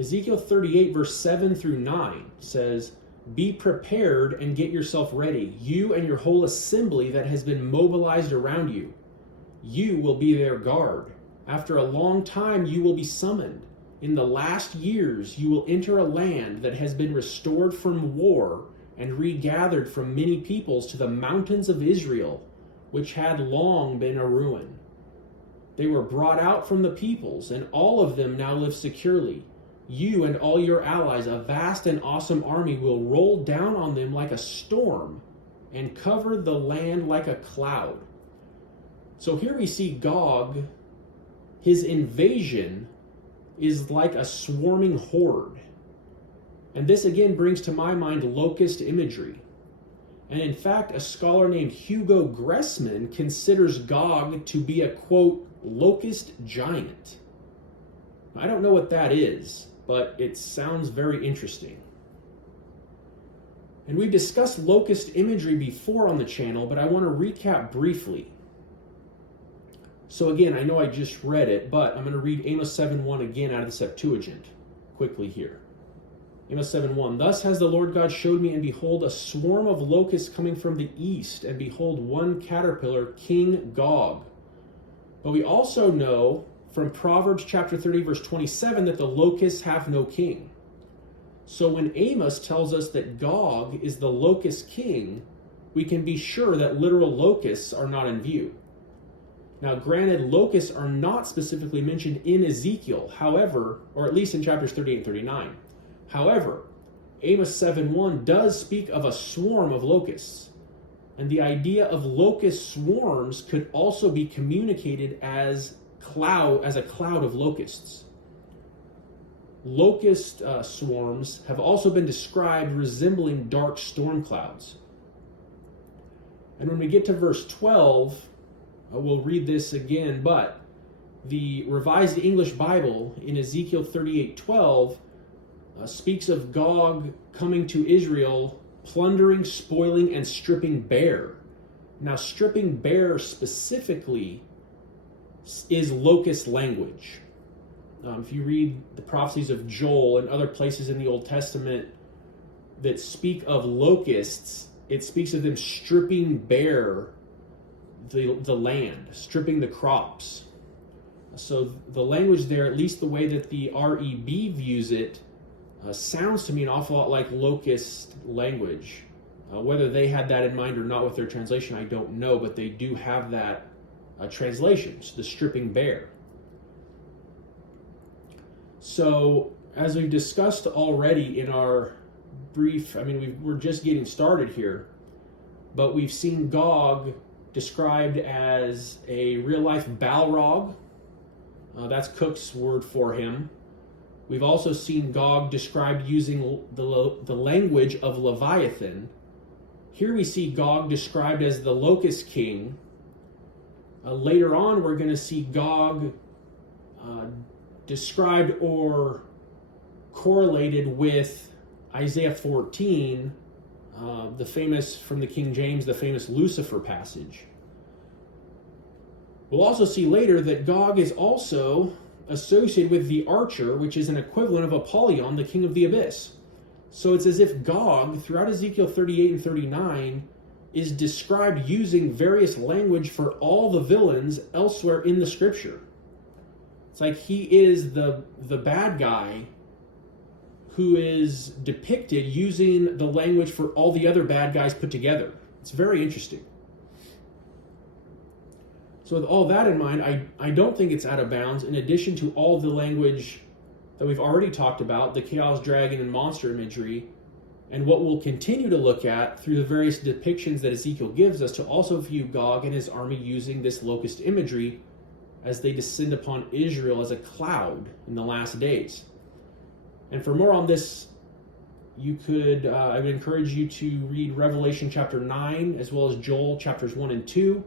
Ezekiel 38 verse 7 through 9 says, "Be prepared and get yourself ready, you and your whole assembly that has been mobilized around you. You will be their guard. After a long time you will be summoned. In the last years you will enter a land that has been restored from war and regathered from many peoples to the mountains of Israel, which had long been a ruin. They were brought out from the peoples, and all of them now live securely. You and all your allies, a vast and awesome army, will roll down on them like a storm and cover the land like a cloud." So here we see Gog, his invasion is like a swarming horde. And this again brings to my mind locust imagery. And in fact, a scholar named Hugo Gressmann considers Gog to be a, quote, locust giant. I don't know what that is, but it sounds very interesting. And we've discussed locust imagery before on the channel, but I want to recap briefly. So again, I know I just read it, but I'm going to read Amos 7:1 again out of the Septuagint quickly here. Amos 7:1, "Thus has the Lord God showed me, and behold, a swarm of locusts coming from the east, and behold, one caterpillar, King Gog." But we also know from Proverbs chapter 30, verse 27, that the locusts have no king. So when Amos tells us that Gog is the locust king, we can be sure that literal locusts are not in view. Now, granted, locusts are not specifically mentioned in Ezekiel, however, or at least in chapters 38 and 39. However, Amos 7:1 does speak of a swarm of locusts. And the idea of locust swarms could also be communicated as a cloud of locusts. Locust swarms have also been described resembling dark storm clouds. And when we get to verse 12, we'll read this again, but the Revised English Bible in Ezekiel 38:12 speaks of Gog coming to Israel, plundering, spoiling, and stripping bare. Now, stripping bare specifically is locust language. If you read the prophecies of Joel and other places in the Old Testament that speak of locusts, it speaks of them stripping bare the land, stripping the crops. So the language there, at least the way that the REB views it, sounds to me an awful lot like locust language. Whether they had that in mind or not with their translation, I don't know, but they do have that translation, so the stripping bare. So, as we've discussed already in our brief, we're just getting started here, but we've seen Gog described as a real-life Balrog. That's Cook's word for him. We've also seen Gog described using the language of Leviathan. Here we see Gog described as the locust king. Later on, we're going to see Gog described or correlated with Isaiah 14, the famous, from the King James, the famous Lucifer passage. We'll also see later that Gog is also associated with the archer, which is an equivalent of Apollyon, the king of the abyss. So it's as if Gog, throughout Ezekiel 38 and 39, is described using various language for all the villains elsewhere in the scripture. It's like he is the bad guy who is depicted using the language for all the other bad guys put together. It's very interesting. So with all that in mind, I don't think it's out of bounds, in addition to all the language that we've already talked about, the chaos dragon and monster imagery, and what we'll continue to look at through the various depictions that Ezekiel gives us, to also view Gog and his army using this locust imagery as they descend upon Israel as a cloud in the last days. And for more on this, I would encourage you to read Revelation chapter 9, as well as Joel chapters 1 and 2.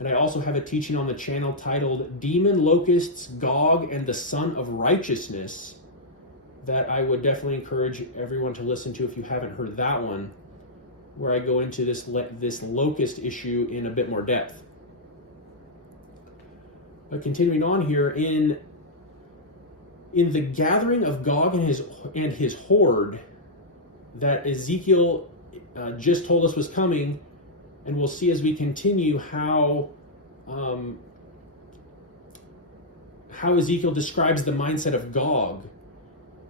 And I also have a teaching on the channel titled Demon Locusts, Gog, and the Son of Righteousness that I would definitely encourage everyone to listen to if you haven't heard that one, where I go into this locust issue in a bit more depth. But continuing on here, in In the gathering of Gog and his horde that Ezekiel just told us was coming, and we'll see as we continue how Ezekiel describes the mindset of Gog,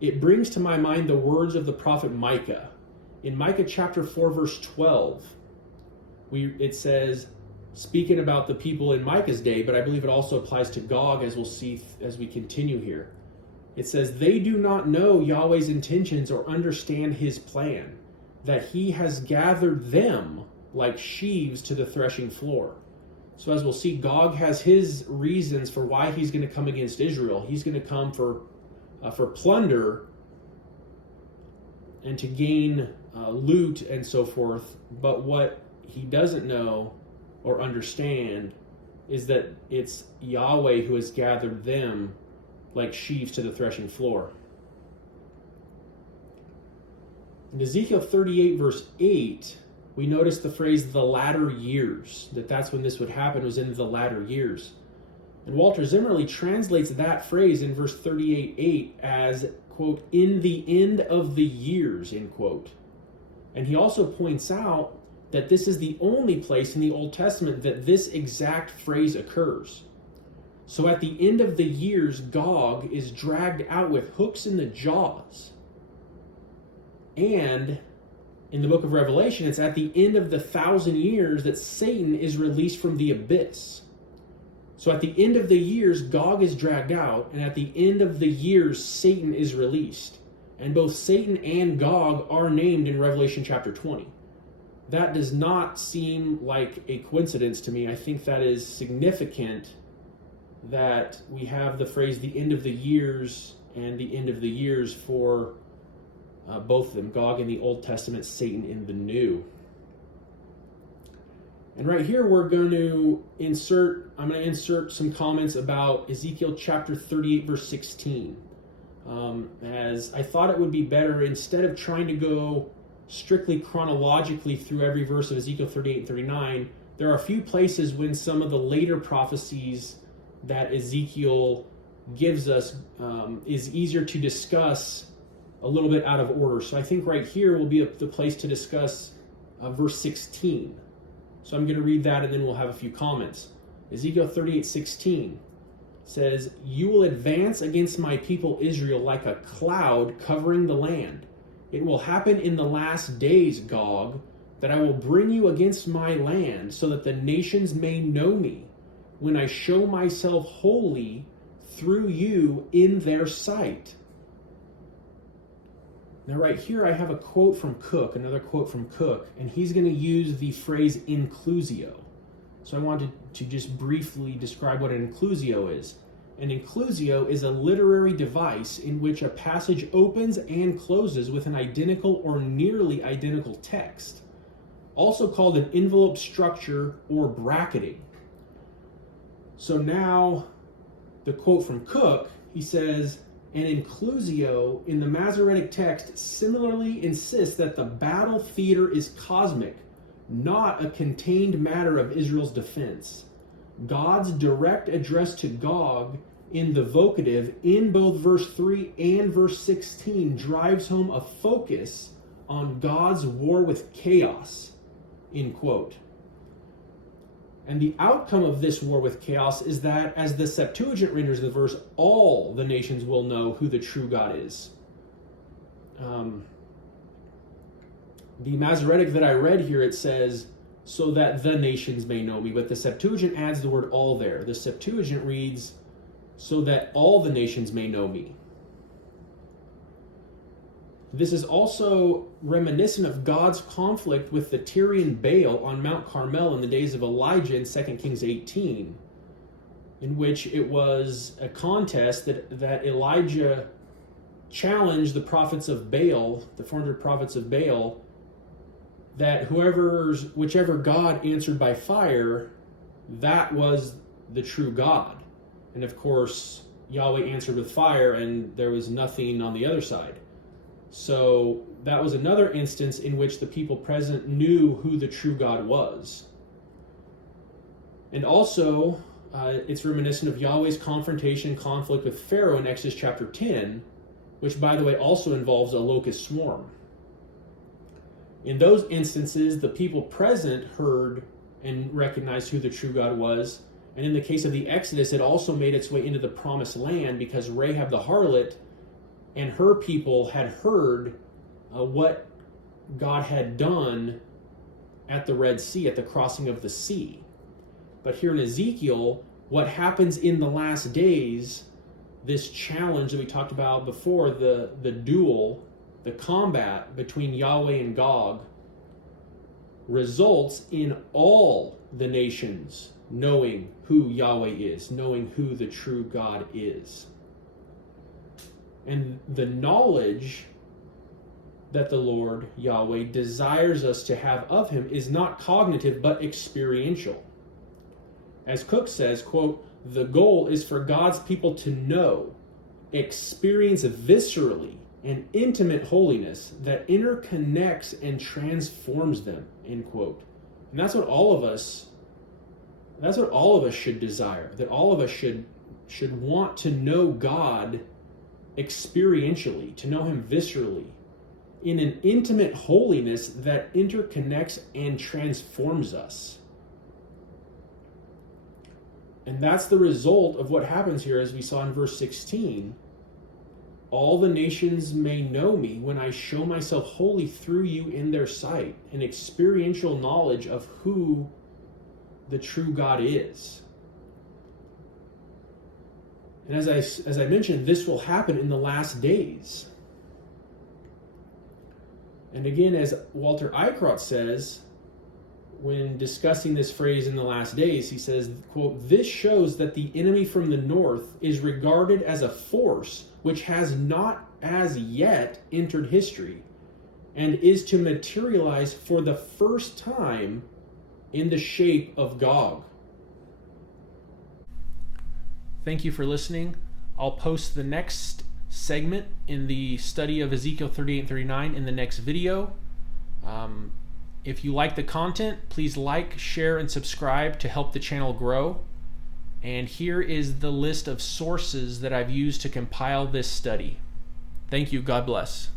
it brings to my mind the words of the prophet Micah. In Micah chapter 4, verse 12, it says, speaking about the people in Micah's day, but I believe it also applies to Gog, as we'll see as we continue here. It says, they do not know Yahweh's intentions or understand his plan, that he has gathered them like sheaves to the threshing floor. So as we'll see, Gog has his reasons for why he's going to come against Israel. He's going to come for plunder and to gain loot and so forth. But what he doesn't know or understand is that it's Yahweh who has gathered them like sheaves to the threshing floor. In Ezekiel 38, verse 8, we notice the phrase the latter years, that's when this would happen, was in the latter years. And Walter Zimmerly translates that phrase in verse 38:8 as, quote, in the end of the years, end quote. And he also points out that this is the only place in the Old Testament that this exact phrase occurs. So at the end of the years, Gog is dragged out with hooks in the jaws. And in the book of Revelation, it's at the end of the 1,000 years that Satan is released from the abyss. So at the end of the years, Gog is dragged out, and at the end of the years, Satan is released. And both Satan and Gog are named in Revelation chapter 20. That does not seem like a coincidence to me. I think that is significant that we have the phrase the end of the years and the end of the years for both of them, Gog in the Old Testament, Satan in the New. And right here I'm going to insert some comments about Ezekiel chapter 38, verse 16. As I thought it would be better, instead of trying to go strictly chronologically through every verse of Ezekiel 38 and 39, there are a few places when some of the later prophecies that Ezekiel gives us is easier to discuss a little bit out of order. So I think right here will be the place to discuss verse 16. So I'm going to read that and then we'll have a few comments. Ezekiel 38:16 says, you will advance against my people Israel like a cloud covering the land. It will happen in the last days, Gog, that I will bring you against my land so that the nations may know me when I show myself holy through you in their sight. Now right here I have a quote from Cook, another quote from Cook, and he's going to use the phrase inclusio. So I wanted to just briefly describe what an inclusio is. An inclusio is a literary device in which a passage opens and closes with an identical or nearly identical text, also called an envelope structure or bracketing. So now the quote from Cook, he says, an inclusio in the Masoretic text similarly insists that the battle theater is cosmic, not a contained matter of Israel's defense. God's direct address to Gog in the vocative in both verse 3 and verse 16 drives home a focus on God's war with chaos, end quote. And the outcome of this war with chaos is that, as the Septuagint renders the verse, all the nations will know who the true God is. The Masoretic that I read here, it says, so that the nations may know me, but the Septuagint adds the word all there. The Septuagint reads, so that all the nations may know me. This is also reminiscent of God's conflict with the Tyrian Baal on Mount Carmel in the days of Elijah in 2 Kings 18, in which it was a contest that Elijah challenged the prophets of Baal, the 400 prophets of Baal, that whichever God answered by fire, that was the true God. And of course, Yahweh answered with fire, and there was nothing on the other side. So that was another instance in which the people present knew who the true God was. And also, it's reminiscent of Yahweh's conflict with Pharaoh in Exodus chapter 10, which, by the way, also involves a locust swarm. In those instances, the people present heard and recognized who the true God was. And in the case of the Exodus, it also made its way into the promised land because Rahab the harlot and her people had heard what God had done at the Red Sea, at the crossing of the sea. But here in Ezekiel, what happens in the last days, this challenge that we talked about before, the duel, the combat between Yahweh and Gog, results in all the nations knowing who Yahweh is, knowing who the true God is. And the knowledge that the Lord, Yahweh, desires us to have of him is not cognitive, but experiential. As Cook says, quote, "The goal is for God's people to know, experience viscerally, an intimate holiness that interconnects and transforms them," end quote. And that's what all of us should desire, that all of us should want to know God experientially, to know him viscerally, in an intimate holiness that interconnects and transforms us. And that's the result of what happens here, as we saw in verse 16. All the nations may know me when I show myself holy through you in their sight, an experiential knowledge of who the true God is. And as I mentioned, this will happen in the last days. And again, as Walter Eichrodt says, when discussing this phrase "in the last days," he says, quote, "This shows that the enemy from the north is regarded as a force which has not as yet entered history and is to materialize for the first time in the shape of Gog." Thank you for listening. I'll post the next segment in the study of Ezekiel 38 and 39 in the next video. If you like the content, please like, share, and subscribe to help the channel grow. And here is the list of sources that I've used to compile this study. Thank you. God bless.